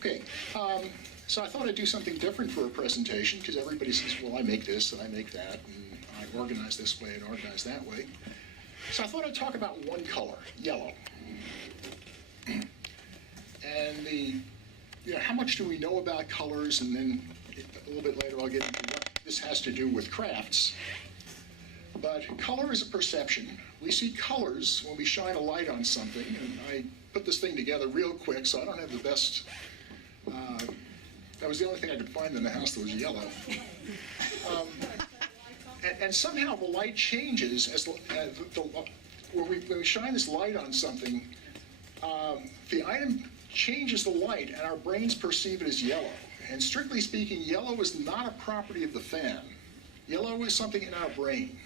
Okay, so I thought I'd do something different for a presentation because everybody says, well, I make this and I make that, and I organize this way and organize that way. So I thought I'd talk about one color, yellow. And how much do we know about colors, and then a little bit later I'll get into what this has to do with crafts. But color is a perception. We see colors when we shine a light on something, and I put this thing together real quick, so I don't have the best, that was the only thing I could find in the house that was yellow. And somehow the light changes when we shine this light on something, the item changes the light and our brains perceive it as yellow. And strictly speaking, yellow is not a property of the fan. Yellow is something in our brain.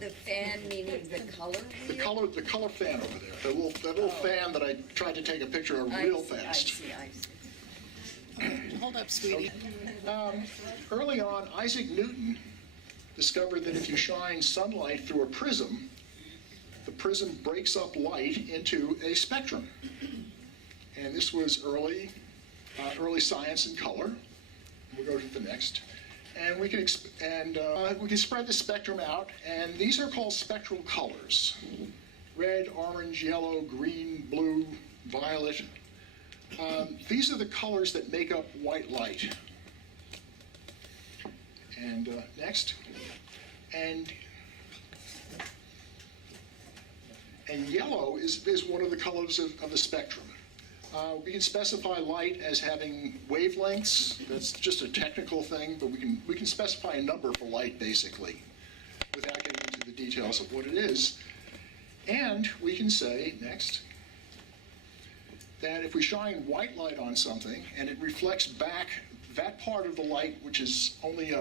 The fan meaning the color wheel? The color fan over there. The little fan that I tried to take a picture of real fast. I see. Hold up, sweetie. Early on, Isaac Newton discovered that if you shine sunlight through a prism, the prism breaks up light into a spectrum. And this was early science in color. We'll go to the next. And we can spread the spectrum out, and these are called spectral colors: red, orange, yellow, green, blue, violet. These are the colors that make up white light. And next, and yellow is one of the colors of the spectrum. We can specify light as having wavelengths. That's just a technical thing, but we can specify a number for light, basically, without getting into the details of what it is. And we can say, next, that if we shine white light on something and it reflects back that part of the light, which is only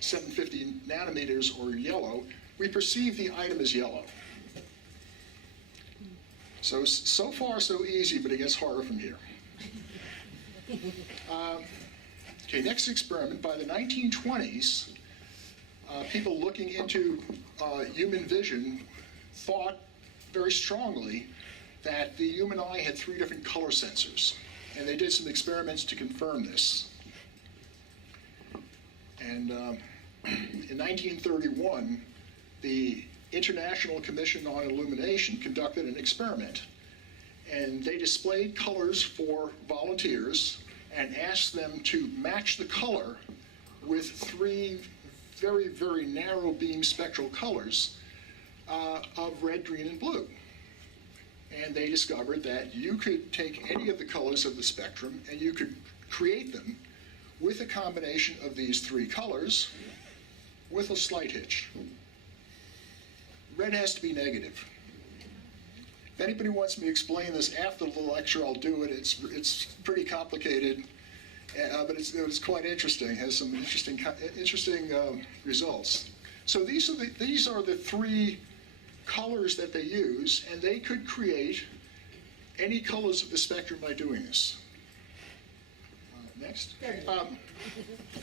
750 nanometers or yellow, we perceive the item as yellow. So far, so easy, but it gets harder from here. Okay, next experiment. By the 1920s, people looking into human vision thought very strongly that the human eye had 3 different color sensors, and they did some experiments to confirm this. And in 1931, the International Commission on Illumination conducted an experiment, and they displayed colors for volunteers and asked them to match the color with 3 very, very narrow beam spectral colors of red, green, and blue. And they discovered that you could take any of the colors of the spectrum and you could create them with a combination of these 3 colors with a slight hitch. Red has to be negative. If anybody wants me to explain this after the lecture, I'll do it. It's pretty complicated, but it's quite interesting. It has some interesting results. So these are the 3 colors that they use, and they could create any colors of the spectrum by doing this. Next.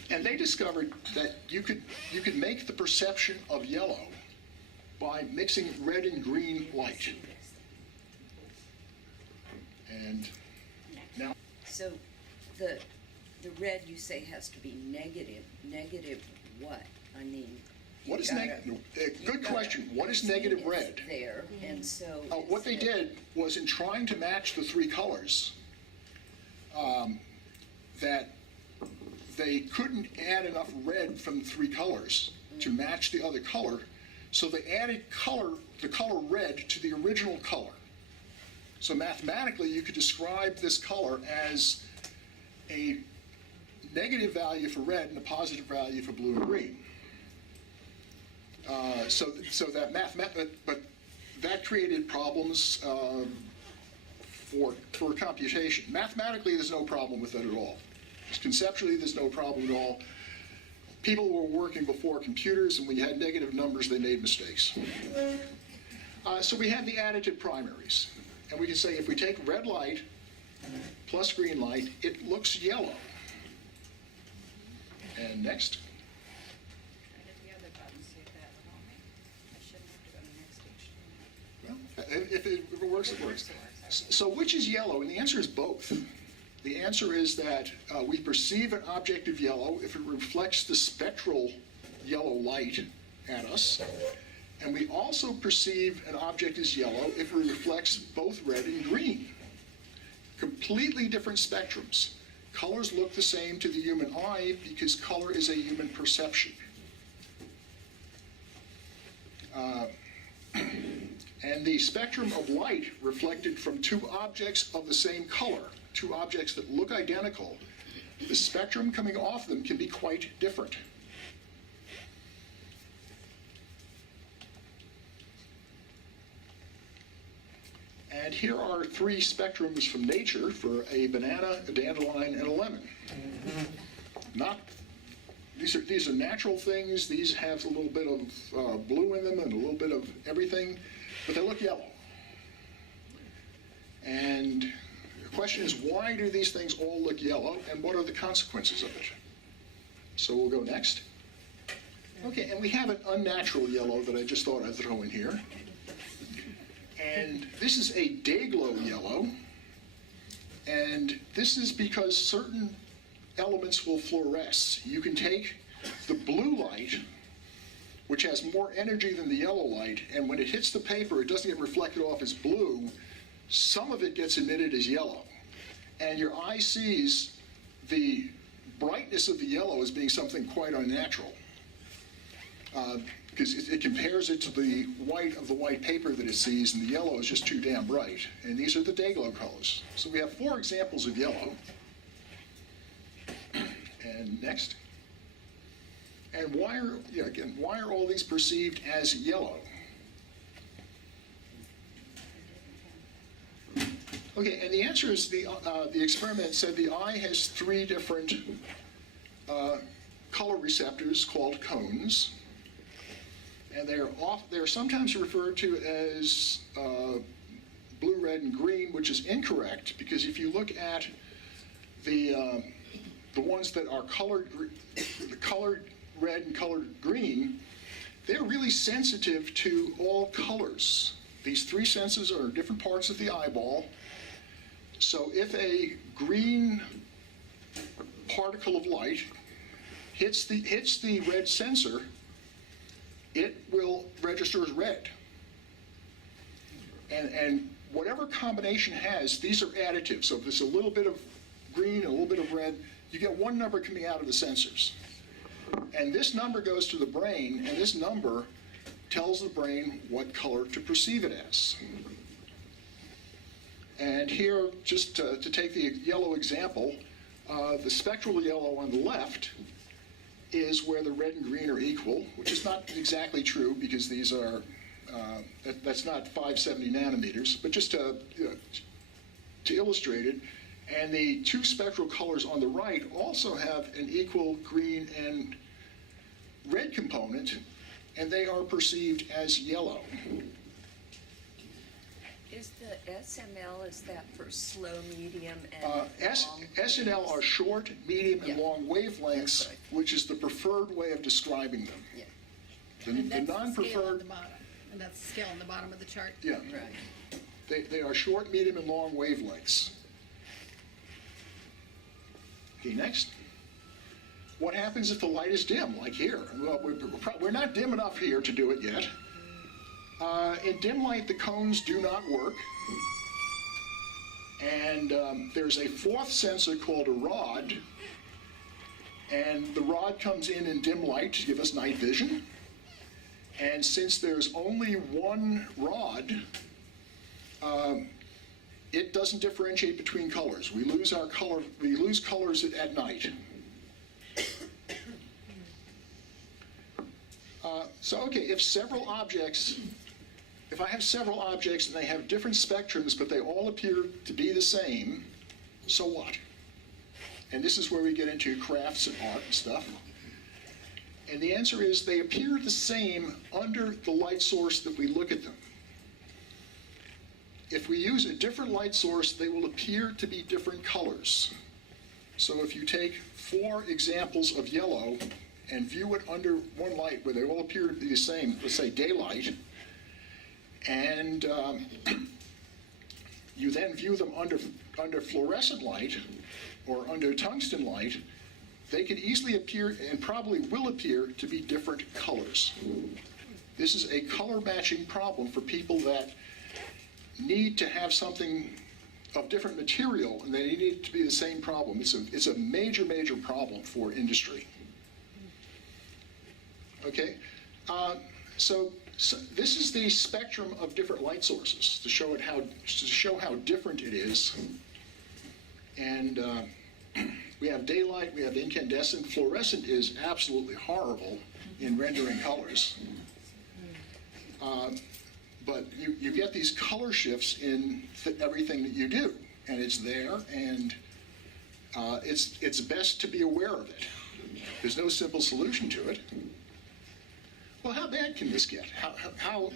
And they discovered that you could make the perception of yellow by mixing red and green light. And now, So the red you say has to be negative. Negative what? I mean, what is negative? Good question. What is negative red? There, and so what they did was, in trying to match the 3 colors, that they couldn't add enough red from the 3 colors to match the other color. So they added the color red to the original color. So mathematically, you could describe this color as a negative value for red and a positive value for blue and green. But that created problems for computation. Mathematically, there's no problem with that at all. Conceptually, there's no problem at all. People were working before computers, and when you had negative numbers, they made mistakes. So we have the additive primaries. And we can say if we take red light plus green light, it looks yellow. And next. Well, if it works, it works. So which is yellow? And the answer is both. The answer is that we perceive an object of yellow if it reflects the spectral yellow light at us. And we also perceive an object as yellow if it reflects both red and green. Completely different spectrums. Colors look the same to the human eye because color is a human perception. And the spectrum of light reflected from two objects of the same color, two objects that look identical, the spectrum coming off them can be quite different. And here are three spectrums from nature for a banana, a dandelion, and a lemon. These are natural things. These have a little bit of blue in them and a little bit of everything, but they look yellow. And the question is, why do these things all look yellow, and what are the consequences of it? So we'll go next. Okay, and we have an unnatural yellow that I just thought I'd throw in here. And this is a day-glow yellow, and this is because certain elements will fluoresce. You can take the blue light, which has more energy than the yellow light, and when it hits the paper, it doesn't get reflected off as blue. Some of it gets emitted as yellow. And your eye sees the brightness of the yellow as being something quite unnatural. Because it compares it to the white of the white paper that it sees, and the yellow is just too damn bright. And these are the day-glow colors. So we have 4 examples of yellow. And next. And why are all these perceived as yellow? Okay, and the answer is the experiment said the eye has 3 different color receptors called cones. And they're sometimes referred to as blue, red, and green, which is incorrect, because if you look at the ones that are colored red and colored green, they're really sensitive to all colors. These 3 senses are different parts of the eyeball. So if a green particle of light hits the red sensor, it will register as red. And whatever combination has, these are additive. So if there's a little bit of green and a little bit of red, you get one number coming out of the sensors. And this number goes to the brain, and this number tells the brain what color to perceive it as. And here, just to take the yellow example, the spectral yellow on the left is where the red and green are equal, which is not exactly true because these are, that's not 570 nanometers, but just to illustrate it. And the 2 spectral colors on the right also have an equal green and red component, and they are perceived as yellow. Is the SML, is that for slow, medium, and S and L are short, medium, and long wavelengths, which is the preferred way of describing them. Yeah. The And that's the scale on non-preferred, the bottom, and that's the scale on the bottom of the chart. yeah, Right. they are short, medium, and long wavelengths. Okay, next. What happens if the light is dim, like here? Well, we're not dim enough here to do it yet. In dim light, the cones do not work. And there's a 4th sensor called a rod. And the rod comes in dim light to give us night vision. And since there's only one rod, it doesn't differentiate between colors. We lose colors at night. So okay, if I have several objects and they have different spectrums, but they all appear to be the same, so what? And this is where we get into crafts and art and stuff. And the answer is they appear the same under the light source that we look at them. If we use a different light source, they will appear to be different colors. So if you take 4 examples of yellow and view it under one light where they all appear to be the same, let's say daylight, and you then view them under fluorescent light or under tungsten light, they can easily appear, and probably will appear, to be different colors. This is a color matching problem for people that need to have something of different material, and they need it to be the same problem. It's a major, major problem for industry. Okay, so this is the spectrum of different light sources to show how different it is. And we have daylight, we have incandescent. Fluorescent is absolutely horrible in rendering colors. But you get these color shifts in everything that you do, and it's there, and it's best to be aware of it. There's no simple solution to it. Well, how bad can this get? How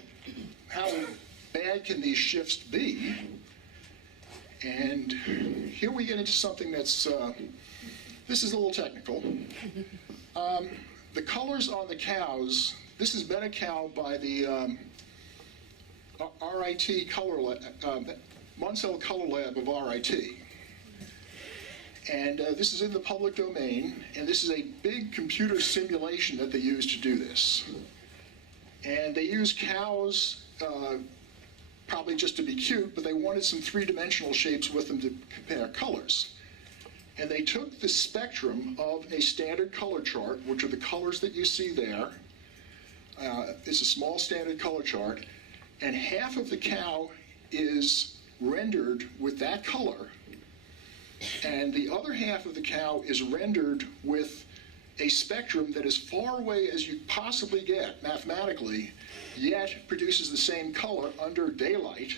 bad can these shifts be? And here we get into something that's, this is a little technical. The colors on the cows, this is Medi-Cal by the RIT Color Lab, Munsell Color Lab of RIT. And this is in the public domain, and this is a big computer simulation that they use to do this. And they use cows probably just to be cute, but they wanted some three-dimensional shapes with them to compare colors. And they took the spectrum of a standard color chart, which are the colors that you see there. It's a small standard color chart, and half of the cow is rendered with that color, and the other half of the cow is rendered with a spectrum that is far away as you possibly get mathematically, yet produces the same color under daylight.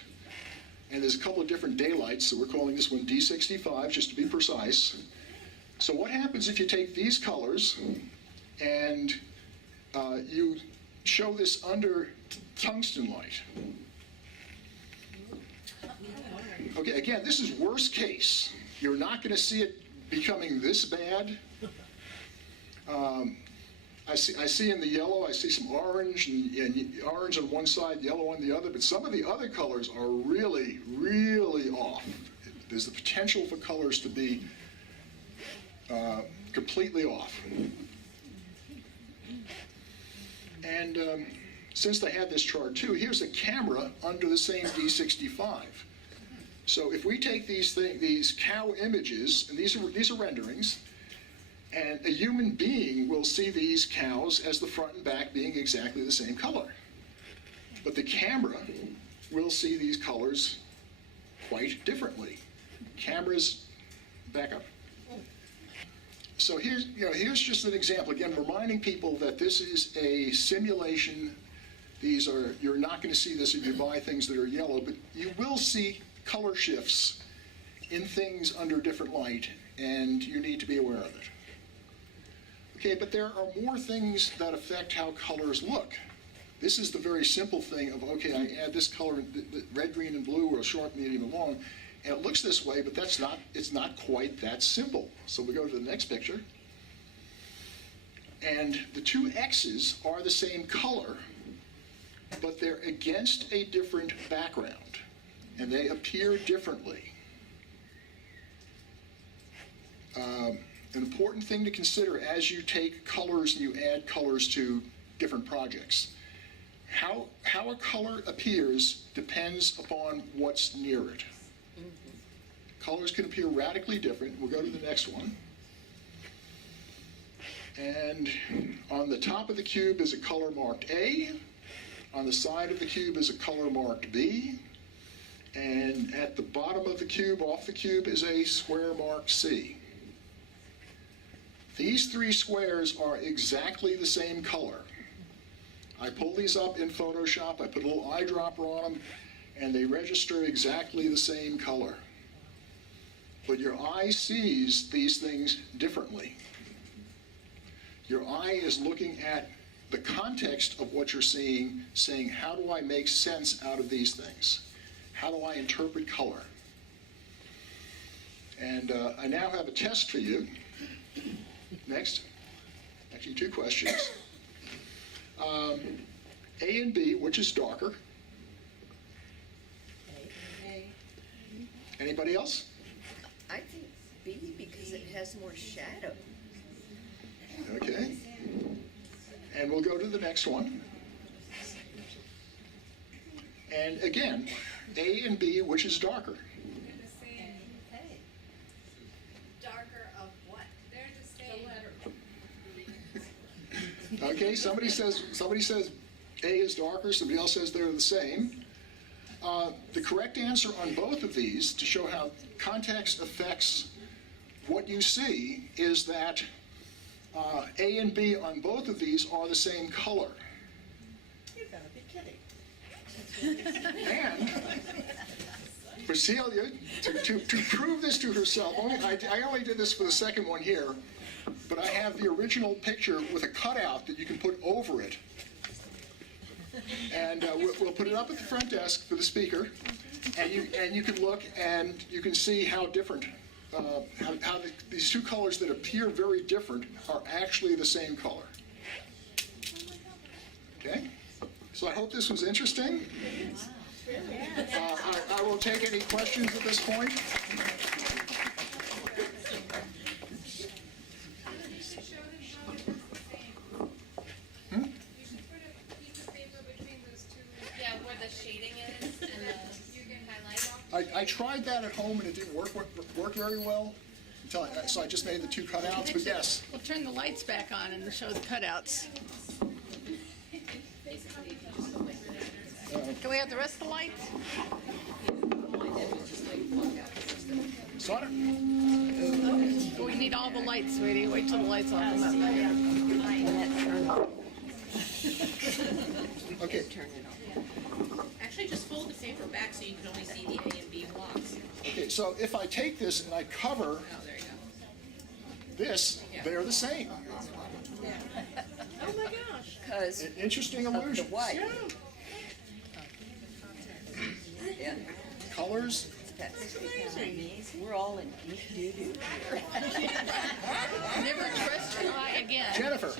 And there's a couple of different daylights, so we're calling this one D65, just to be precise. So what happens if you take these colors and you show this under tungsten light? Okay, again, this is worst case. You're not going to see it becoming this bad. I see in the yellow, I see some orange, and orange on one side, yellow on the other, but some of the other colors are really, really off. There's the potential for colors to be completely off. And since they had this chart too, here's a camera under the same D65. So if we take these cow images, and these are renderings, and a human being will see these cows as the front and back being exactly the same color. But the camera will see these colors quite differently. Cameras, back up. So here's just an example, again, reminding people that this is a simulation. You're not going to see this if you buy things that are yellow, but you will see color shifts in things under different light, and you need to be aware of it. Okay, but there are more things that affect how colors look. This is the very simple thing of, okay, I add this color, red, green, and blue, or short, medium, and long, and it looks this way, but it's not quite that simple. So we go to the next picture, and the two X's are the same color, but they're against a different background, and they appear differently. An important thing to consider as you take colors and you add colors to different projects. How a color appears depends upon what's near it. Colors can appear radically different. We'll go to the next one. And on the top of the cube is a color marked A. On the side of the cube is a color marked B. And at the bottom of the cube, off the cube, is a square marked C. These three squares are exactly the same color. I pull these up in Photoshop, I put a little eyedropper on them, and they register exactly the same color. But your eye sees these things differently. Your eye is looking at the context of what you're seeing, saying, how do I make sense out of these things? How do I interpret color? And I now have a test for you. Next. Actually, two questions. A and B, which is darker? Anybody else? I think B because it has more shadow. Okay. And we'll go to the next one. And again, A and B, which is darker? Darker of what? They're the same. Okay, somebody says A is darker, somebody else says they're the same. The correct answer on both of these, to show how context affects what you see, is that A and B on both of these are the same color. You gotta be kidding. And for Celia, to prove this to herself, I only did this for the second one here, but I have the original picture with a cutout that you can put over it. And we'll put it up at the front desk for the speaker, and you can look and you can see how different, how these two colors that appear very different are actually the same color. Okay? So I hope this was interesting. I will take any questions at this point. Yeah, where the shading is and you can highlight. I tried that at home and it didn't work very well. So I just made the two cutouts, but yes. We'll turn the lights back on and show the cutouts. Can we have the rest of the lights? Solder? We need all the lights, sweetie. Wait till the lights all come up. Okay. Turn it on. Actually, just fold the paper back so you can only see the A and B blocks. Okay, so if I take this and I cover Oh, there you go. this, they're the same. Oh my gosh. Because Interesting of the illusion. white. Yeah. Colors. That's we're all in deep doo-doo here. Never trust your eye again. Jennifer.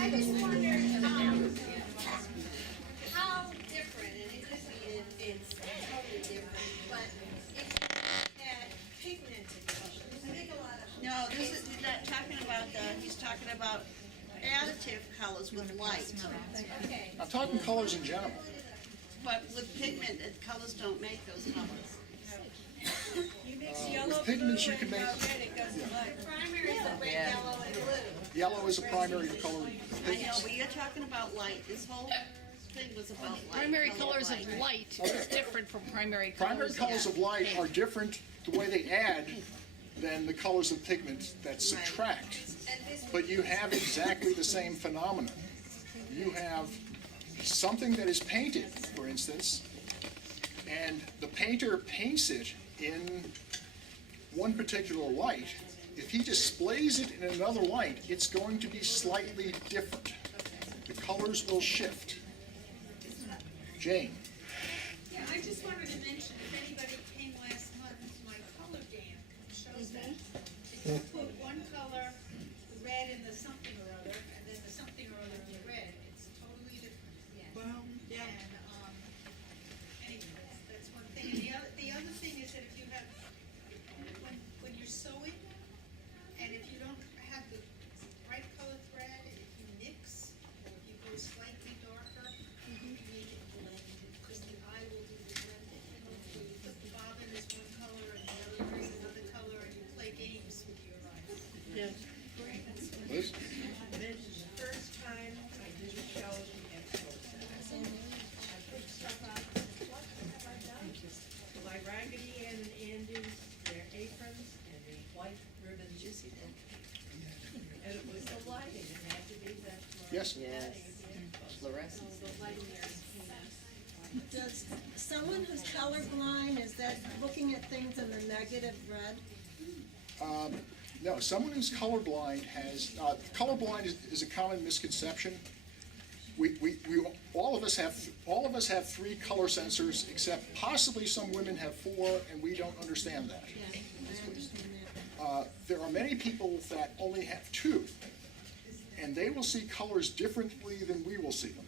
I just wonder how different, and it could be it's totally different, but if you had pigmented colors, I think a lot of. No, this is, he's not talking about he's talking about additive colors with light. Okay. I'm talking colors in general. But with pigment, colors don't make those colors. You mix yellow, With pigments, blue, you can and make red, it goes black. Primary is red, Yeah. yellow, and blue. Yellow is a primary color. I know, Pigments. but you're talking about light. This whole thing was about light. Primary color colors of light is different from primary colors. Primary colors of light are different the way they add than the colors of pigment that subtract. And this But you have exactly the same phenomenon. You have something that is painted, for instance, and the painter paints it in one particular light. If he displays it in another light, it's going to be slightly different. The colors will shift. Jane. Yeah, I just wanted to mention, if anybody came last month, my color game shows that. If you put one color, the red in the something or other, and then the something or other in the red, it's totally different. Well, yeah. And, anyway, that's one thing. And the other thing is that if you have, when you're sewing, and if you don't have the right color thread, and if you mix, or if you go slightly darker, you make it blend, because the eye will do the blending. So you put the bobbin as one color, and the other green another color, and you play games with your eyes. Yeah. Liz? This is the first time I did a show in Expo. I put stuff out, what have I done? My Raggedy Ann and Andy's, their aprons and the white ribbon juicy and it was the lighting, it had to be that. Yes. Yes. Fluorescence. Does someone who's colorblind, is that looking at things in the negative red? No, someone who's colorblind has, colorblind is a common misconception. All of us have 3 color sensors, except possibly some women have 4, and we don't understand that. Yeah, I understand that. There are many people that only have 2, and they will see colors differently than we will see them.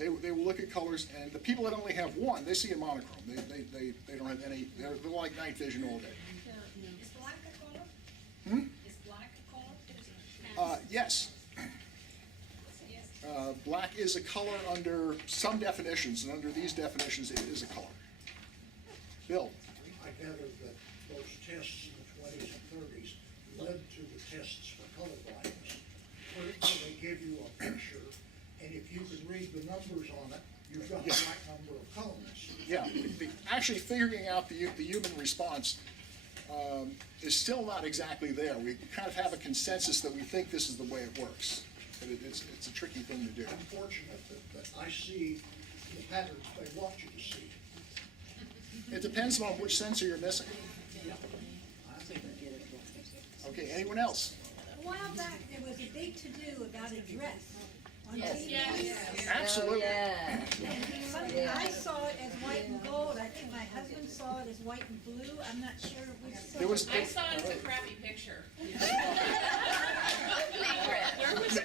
They will look at colors, and the people that only have one, they see a monochrome. They don't have any, they're like night vision all day. Is black a color? Hmm? Is black a color? Yes. Black is a color under some definitions, and under these definitions, it is a color. Bill? I gather that those tests in the 20s and 30s led to the tests for color blindness. Where they give you a picture, and if you can read the numbers on it, you've got the right number of colors. Yeah, actually figuring out the human response is still not exactly there. We kind of have a consensus that we think this is the way it works. But it's a tricky thing to do. Unfortunate that I see the patterns they want you to see. It depends on which sensor you're missing. Okay, anyone else? A while back, there was a big to-do about a dress on TV. Absolutely. I saw it as white and gold. I think my husband saw it as white and blue. I'm not sure which. There was, I saw it as a crappy picture.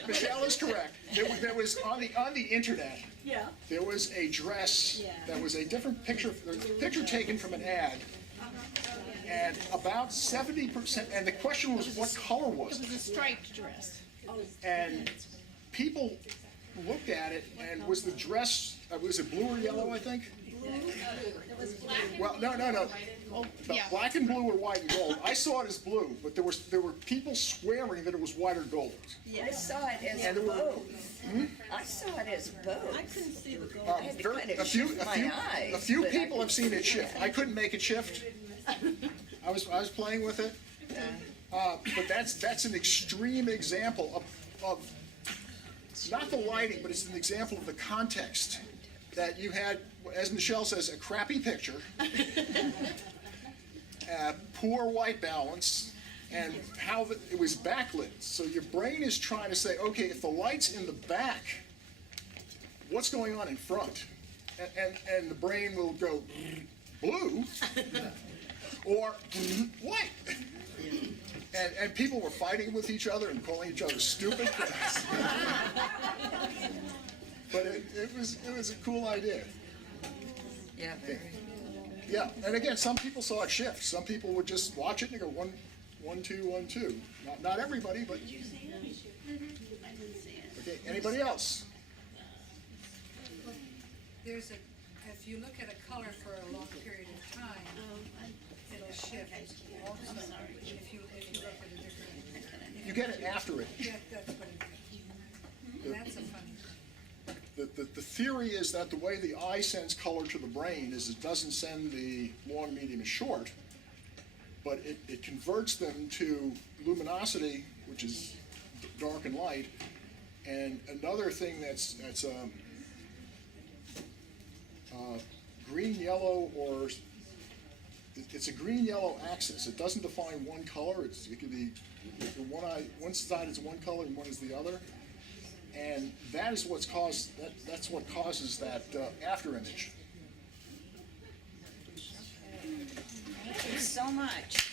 Michelle is correct. There was on the internet. Yeah. There was a dress Yeah. that was a different picture taken from an ad, and about 70%. And the question was, what color was It it? was a striped dress. And people looked at it, and was the dress, was it blue or yellow, I think? It was black and Well, no. Yeah. Black and blue or white and gold. I saw it as blue, but there were people swearing that it was white or gold. I saw it as And there were- both. I saw it as both. I couldn't see the gold. I had to kind of shift my eyes. A few but I people have could seen it see shift. that. I couldn't make it shift. I was playing with it. But that's an extreme example of not the lighting, but it's an example of the context that you had, as Michelle says, a crappy picture, poor white balance, and how it was backlit. So your brain is trying to say, okay, if the light's in the back, what's going on in front? And the brain will go blue or white. And people were fighting with each other and calling each other stupid. But it was a cool idea. Yeah, very. Yeah, and again, some people saw it shift. Some people would just watch it and go 1, 1, 2, 1, 2. Not everybody, but Did you see it? I didn't see it. okay. Anybody else? There's if you look at a color for a long period of time, it'll shift also. If you look at a different, You get it after it. that's what it is. That's a funny thing. The theory is that the way the eye sends color to the brain is it doesn't send the long, medium, and short, but it converts them to luminosity, which is dark and light. And another thing that's green, yellow, or it's a green-yellow axis. It doesn't define one color. It could be one side is one color and one is the other. And that is what's caused. That's what causes that after image. Thank you so much.